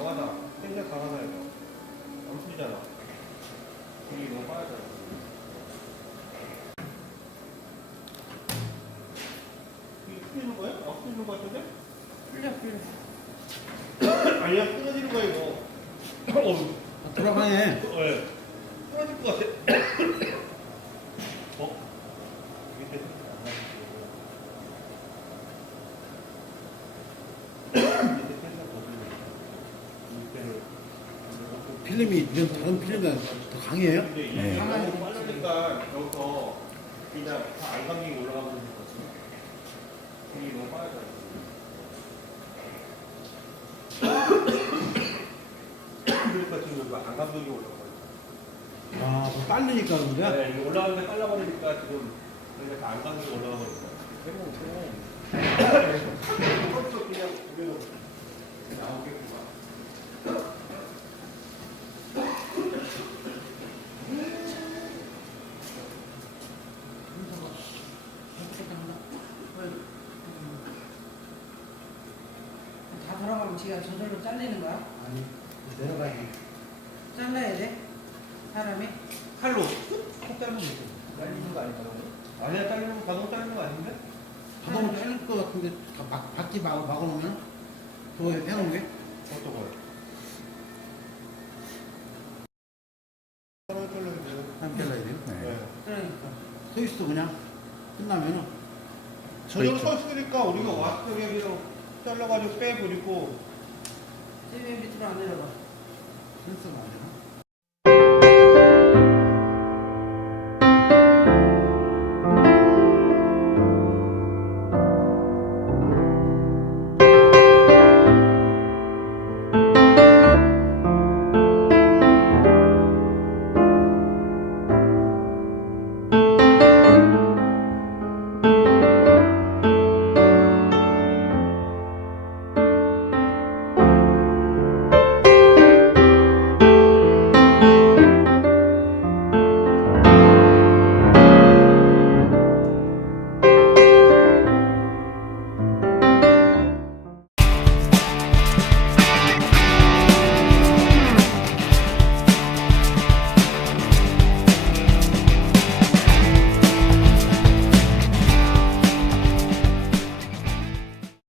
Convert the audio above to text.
강하다. 생각 강하다 이거. 안 풀리잖아. 이게 너무 빠르잖아. 이게 풀리는 거야? 안 풀리는 거 같은데? 풀려. 아니야, 끊어지는 거야 이거. 돌아가네. 네. 끊어질 것 같아. 밑에 필름이 이런 다른 필름보다 더 강해요? 네. 너무 빠르니까 여기서 그냥 다 알감기 올라가고 있는 거지. 이게 너무 빠르잖아. 그러니까 지금 여기 안감독이 올라가고 있어. 아, 더 빠르니까 그런 거야? 네, 이거 올라가는데 빨라버리니까 지금 여기가 다 안감독이 올라가고 있어. 이것도 그냥 그대로 나오겠구만. 다 돌아가면 지가 저절로 잘리는 거야? 아니, 내려가야 돼. 잘라야 돼? 사람이? 칼로 콕 자르면 되죠. 잘리는 거 아닌가? 아니야, 잘리는 거, 가동 잘리는 거 아닌데? 자동으로 잘릴 것 같은데, 바퀴 막아놓으면? 더 해놓은 게? 어떤 거요? 사람 잘라야 돼요. 한 잘라야 돼요? 네. 그러니까. 서 있어, 그냥. 끝나면은. 저녁 섰으니까 우리가 와서 여기로 잘라가지고 빼버리고 제 밑으로 안 내려가. 센서가 안 되나?